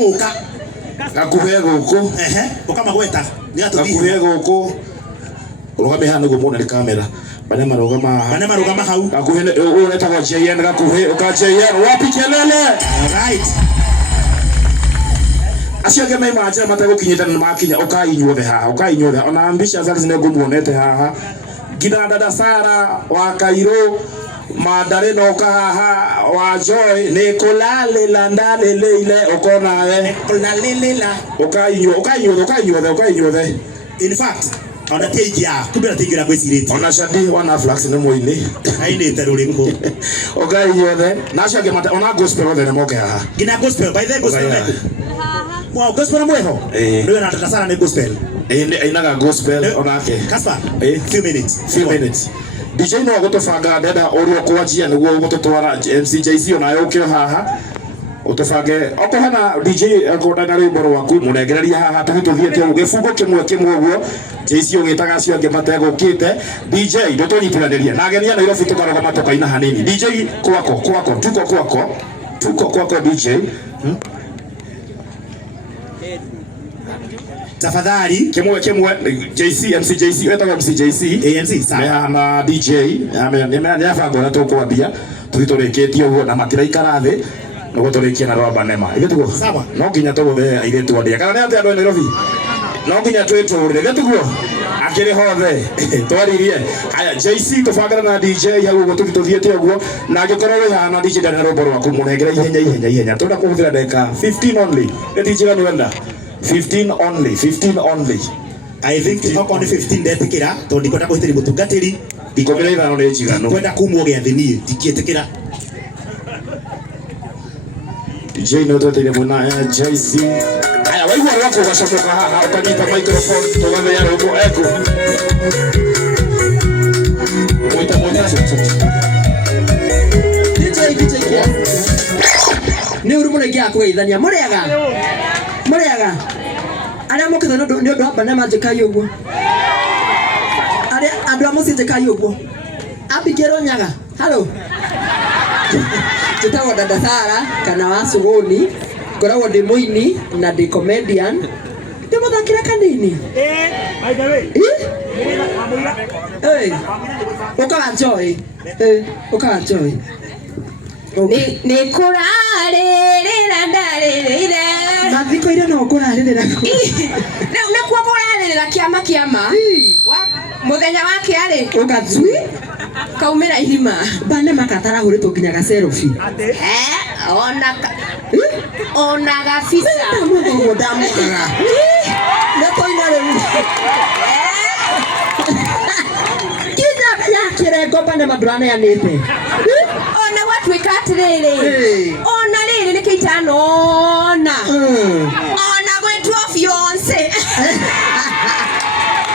guka gakuhe guku ukama gweta ni atuthi gakuhe guku urugame hano gumu na kamera bana marugama hau gakuhe ureta kwa JN gakuhe ukaJN wapi kelele right aciake mai macha matego kinyitana makinya ukainyuothe haha ukainyuothe ona ambisha zake zine ngumuonete haha gina dada Sara wa Kairo madare no kaha wa Joy Nikolale landale leile ukona Nikolale la ukainyuothe in fact ona tegia kubera tegira gweciriti ona shadi wana flax ne moini aine teruriko ukainyuothe na aciake mata ona gospel othe ne moke haha gina gospel by the gospel wow gospel mweho ndio na dada Sara ne gospel inaga gospel onake Kaspa few minutes DJ no gutubanga ndenda urio kwanjia niguo gututwara MCJC ona yokio haha utubange okohana DJ akodana rwimbo rwaku munegereria haha tugituthiete ugifungo kimwe uguo JC ugitaga acio ange mategukite DJ ndutunyitithaniria na agenia Nairobi tukaroga matoka-ina hanini DJ tuko kwako DJ tafadhali kimwe JC MCJC wetagwa MCJC ANC sawa na DJ nĩabango na tukwambia tuthitorĩkĩtie ũguo na matiraikara thĩ nĩguo tũrĩkie na Rwamba Nema igĩtugo sawa no nginya tũgũthe airĩtu othe kana nĩ atĩa andũ a Nairobi no nginya twĩtũrĩre igĩtugo akĩrĩ hothe twaririe aya JC tũbangana na DJ hau ũguo tũthiĩte ũguo na angĩkorwo wĩ haha na DJ ndarĩ na rwĩmbo rwaku mũnengere ihenya tũrenda kũhũthĩra ndagĩka 15 only DJ ganwenda 15 only I think oko ni 15 ndetikira to ndikwenda kuhitiri mutungatiri ikomera ithano ni njigano kwenda kumwo giathini ndikietikira DJ no tweteire muna JC aya waigua rwako gacomoka haha ukanyita microphone tugathea rwimbo eko moita DJ kia ni uru mune kia kugeithania muriaga aria mokitha ni undu wa Rwamba Nema njikai uguo aria andu a muci njikai uguo Abigail Nyaga hello njitagwo dada Sara kana wa Suguni ngoragwo ndi muini na ndi comedian ndi muthakira kanini by the way ukaga Joy ni kurarira ndarira mathiko ire no kurarira na kwa kurarira kiama muthenya wake ari ugathui kaumira irima bane makatara huritwo nginya ga selfie ona gafisa mugo ndamukaga ne koina rĩu kinya yakire ngomba ne madurana yanite ona watwika atiriri ona riri ni kitano ona gwetwo fiance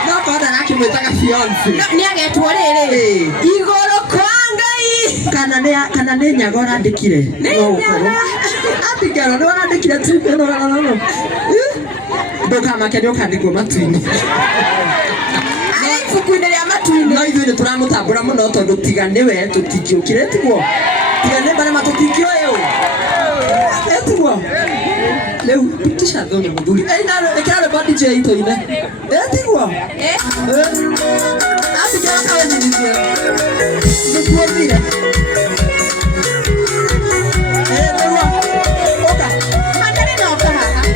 no koda nakimwitaga fiance ni agetwo riri igoro kwa Ngai kana ne Nyaga urandikire no Abigail no urandikire tu no ndoka makeni ukandikwo matu-ini ibuku-ini ria matu-ini no ithuĩ nĩ tũramũtambũra mũno tondũ tiganiwe tũtingĩũkire tiguo tigane barema tũtingĩoyũ tiguo rĩu pitisha thoni mũthuri ĩkĩra rwĩmbo DJ itoine tiguo Abigail akaweniririe nĩkuothire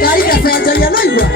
Ngai ndacenjagia no igua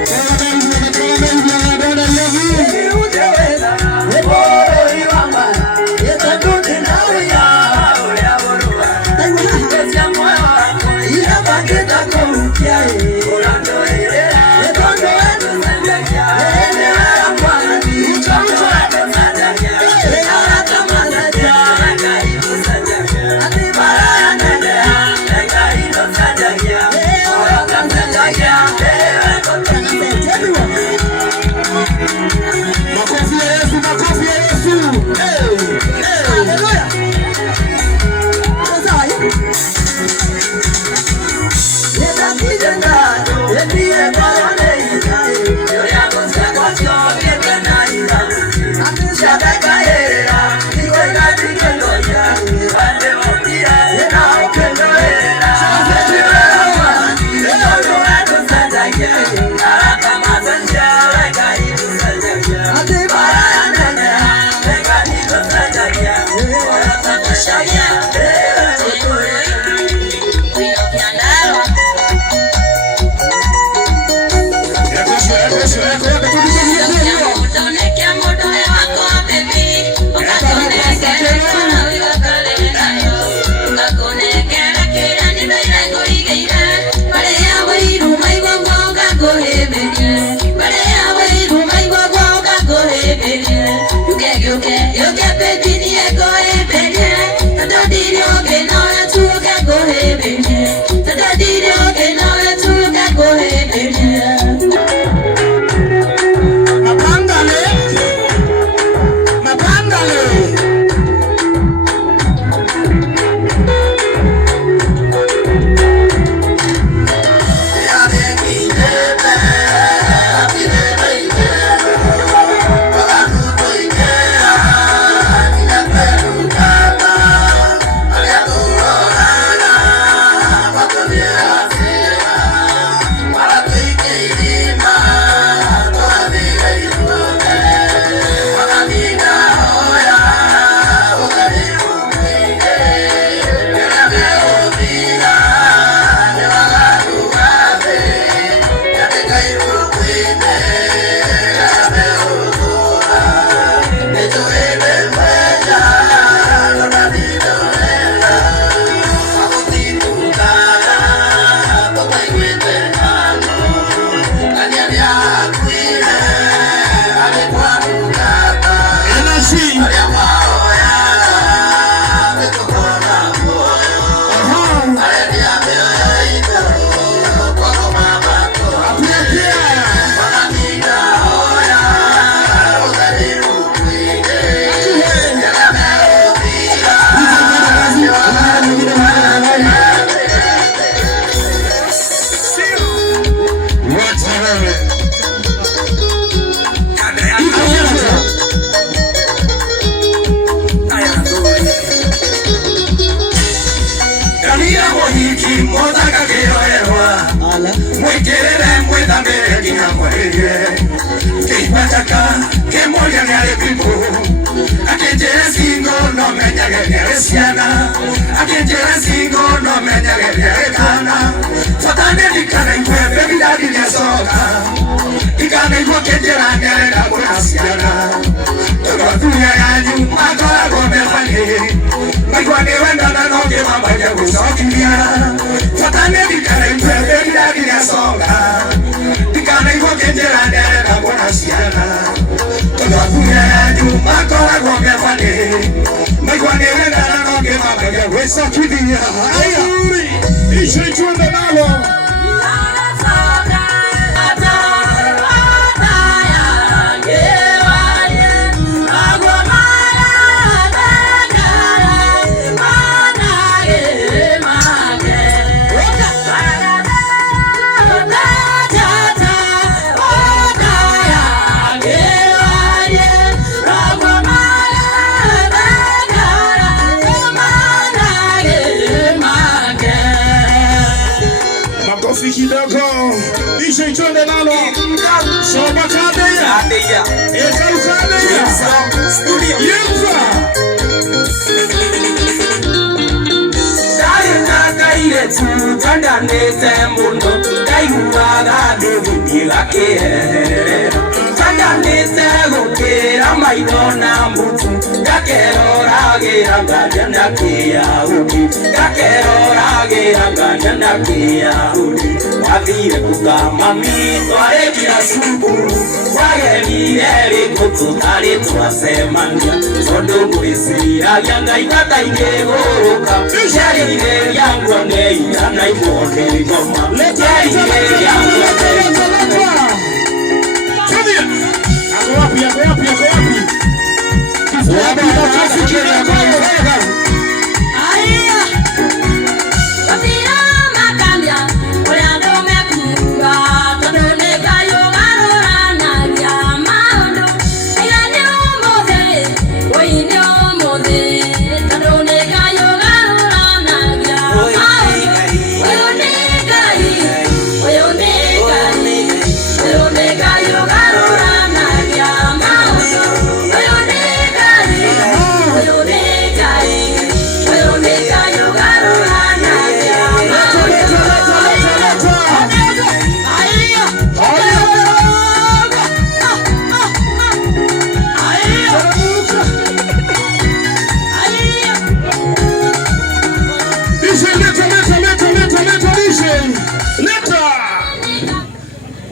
Oyo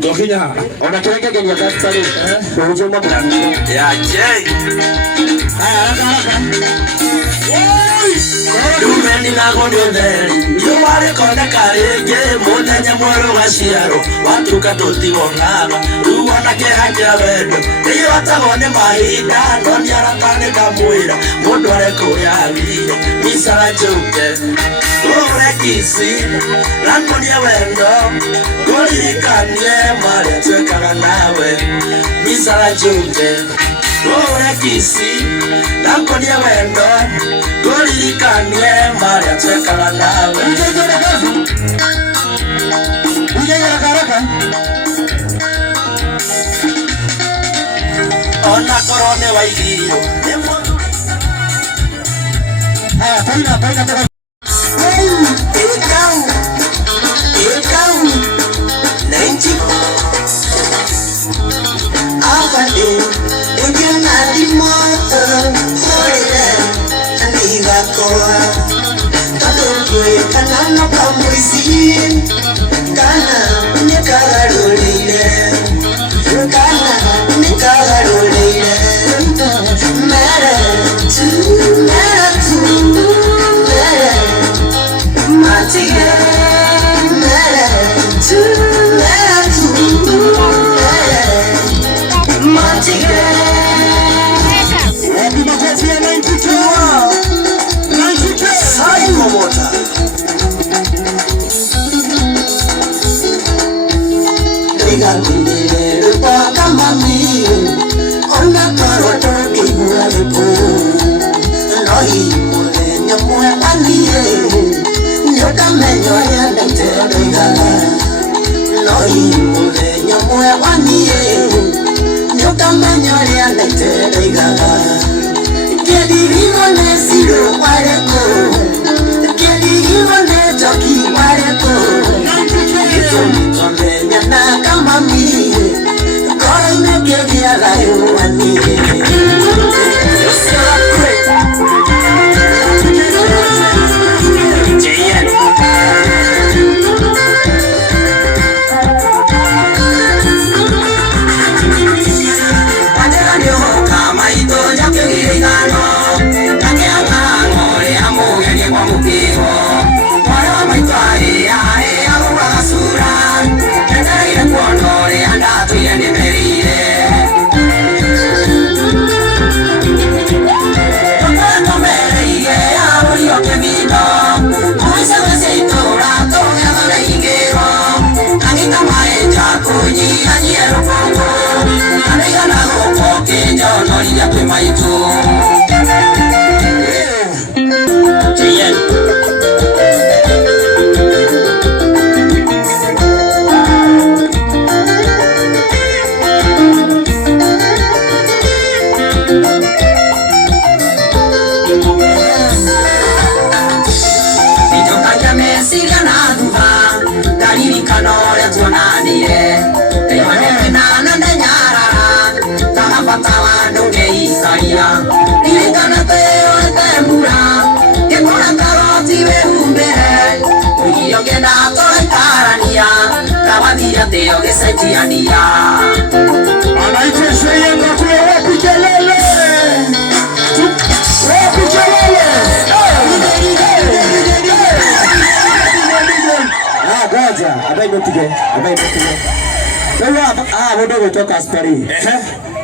Gokinya ona kirenge genya daktari ndio mambo ya Jay. Haya haraka. Dumeni na gondele yo wale konda karege mutanya mworo gaciaro watuka tutigongaba ruwana kehanja wendo iyo atagone mahinda noni aratane kamwira mundu arekuya abire misara njuke ore kisi langonia wendo goririkanie maria twekaga nawe misara njuke ore kisi langonia wendo goririkanie maria twekaga nawe ujegera karaka ona korone waigirio haya paina tena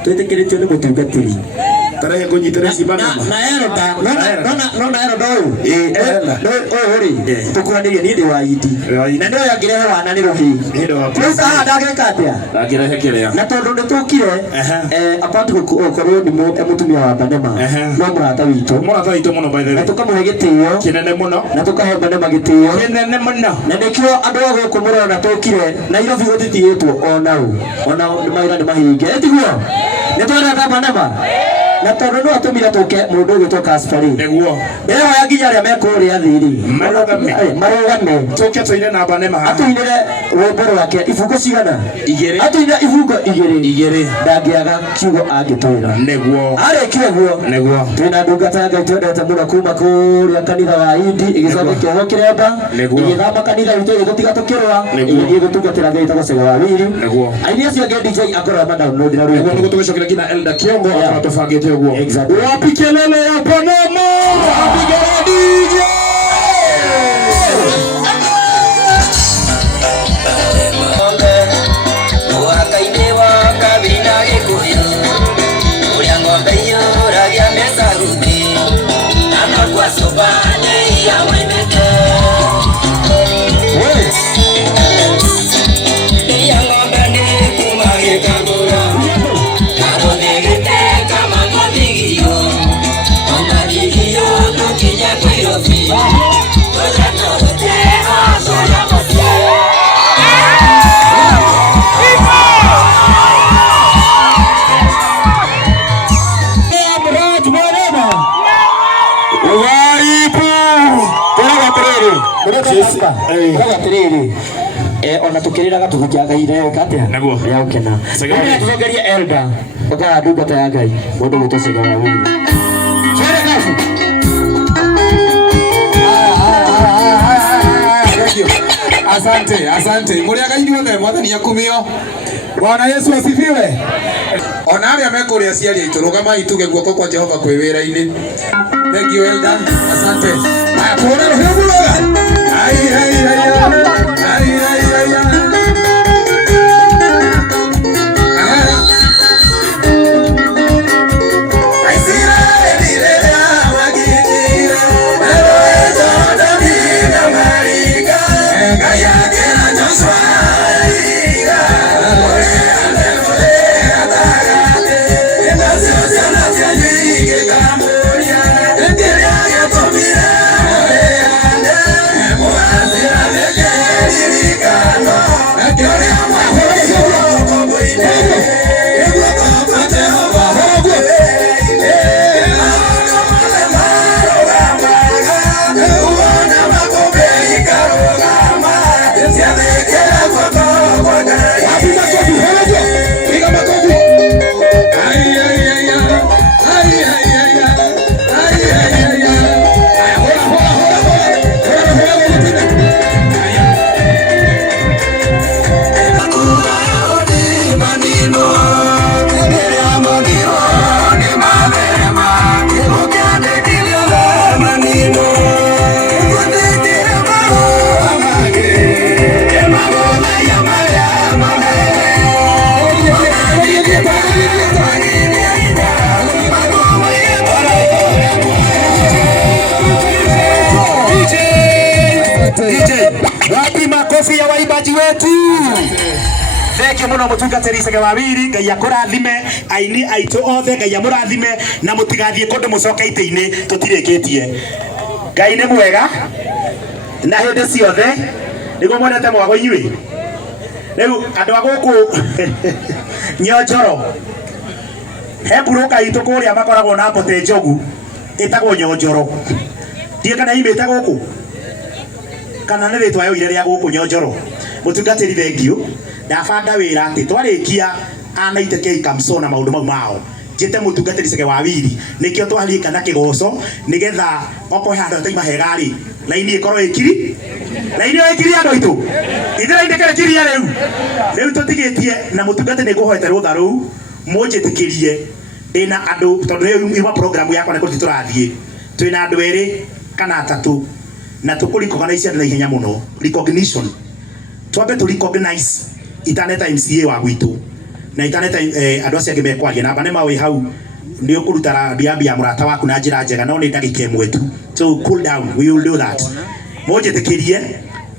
twetekeretio ni mutungatiri tarehe kunyitira cibana na erota nona erota uyu uri tukuranirie ni ndi wa iti na ndio yangirehe wana ni ruhi tusa ndageka atia ndagirehe kiria na tondu ni tukire apart gukorwo ni mutumia wa Banema no murata witu muno by the way na tukamuhe gitio kinene muno na tukahe Banema gitio kinene muno na nikio andu a guku murona tukire na Nairobi gutithiitwo ona ni maira ni mahinge etiguo ni twenda Banema na tondu no atumire tuke mundu gwitoka aspari Neguo. Leo ya nginya ria mekuri athiri. Marugame. Tuke tuine namba nema haha. Atuinire rwimbo rwake ifungo cigana. Igiri. Atuinire ifungo igiri. Ndangiaga kiugo angitwira. Neguo. Arekire guo. Neguo. Twina ndungata Ngai twendete muno kuma kuria kanitha wa Indi igicoka kioho kiremba. Igithama kanitha witu igutiga tukirwa. Igi gutungatira Ngai tagocega wa wiri. Neguo. Aini acio nge DJ akora madownload na rwimbo. Neguo tugicokera kina Elda Kiongo atufangite uguo. Wapi kelele ya Panama? Wapi kelele DJ? Ona tukiriraga tuthukyaga ire katia Neguo ya ukena Segawiri tugerie Elda oka ndungata ya Ngai mundu gwitwo Segawiri Chere kafu Asante muri againi wothe mwathani akumio Bwana Yesu asifiwe Ona aria mekuria ciari itu rugamai tuge guoko kwa Jehova kwi wira-ini Thank you Elda asante aya pora roho muloga makofi ya waibaji wetu. Theke muno mutungatiri Segawiri Ngai akurathime aini aitu othe Ngai amurathime na mutigathie kundu mucoka ite-ini tutirikitie. Ngai ni mwega na hindi ciothe niguo monete mwago inyui. Riu andu aguku Nyonjoro he buruka itu kuria makoragwo na mbote njogu itagwo Nyonjoro. Ndie kana imite guku kana nä rĩtwa yo ire rĩa gũkũ Nyonjoro mũtungatĩri thengio ndabanga wĩra atĩ twarikia anaite kei kamso na maũndũ mau mao njĩte mũtungatĩri Segawiri nĩkĩo twarika na kĩgoco nĩgetha oko handũ ataima hega-rĩ laini ĩkorwo ĩkiri laini ĩkiri andũ aitũ ithe laini ĩkĩrĩkiria rĩu tũtigĩtie na mũtungatĩri nĩngũhoete rũtha rũu mũnjĩtĩkĩrie ndĩna andũ tondũ rĩu yuma program yakwa nĩ kũrĩ tũrathiĩ twĩna andũ erĩ kana atatũ na tukuricognize na ihenya muno recognition twambe tu recognize internet MCA wa gwitu na internet andu acio angi mekwaria namba nĩ mawe hau nĩ ũkũruta biambia murata waku na njĩra njega no nĩ ndagĩka ĩmwe tu so cool down we will do that mũnjĩtĩkĩrie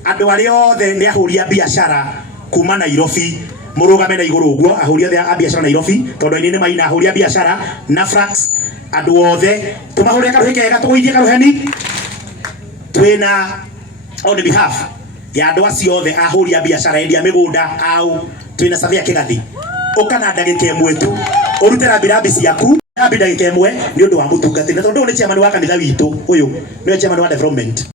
andũ arĩa othe nĩ ahũria biashara kuma Nairobi mũrũgame na igũrũ ũguo ahũria othe a biashara Nairobi tondũ ini nĩ maina ahũria biashara na Frax andũ othe tumahũrĩre karuhĩ kega tũgũithie karuheni twina on behalf ya andu acio othe ahũria biashara endia mĩgũnda au twina Savia Kĩgathĩ ũkana ndagĩka ĩmwe tu ũrute rambirambi ciaku Habi ndagika ĩmwe nĩ ũndũ wa mũtungatĩri na tondũ nĩ chairman wa kanitha witũ ũyũ nĩ chairman wa development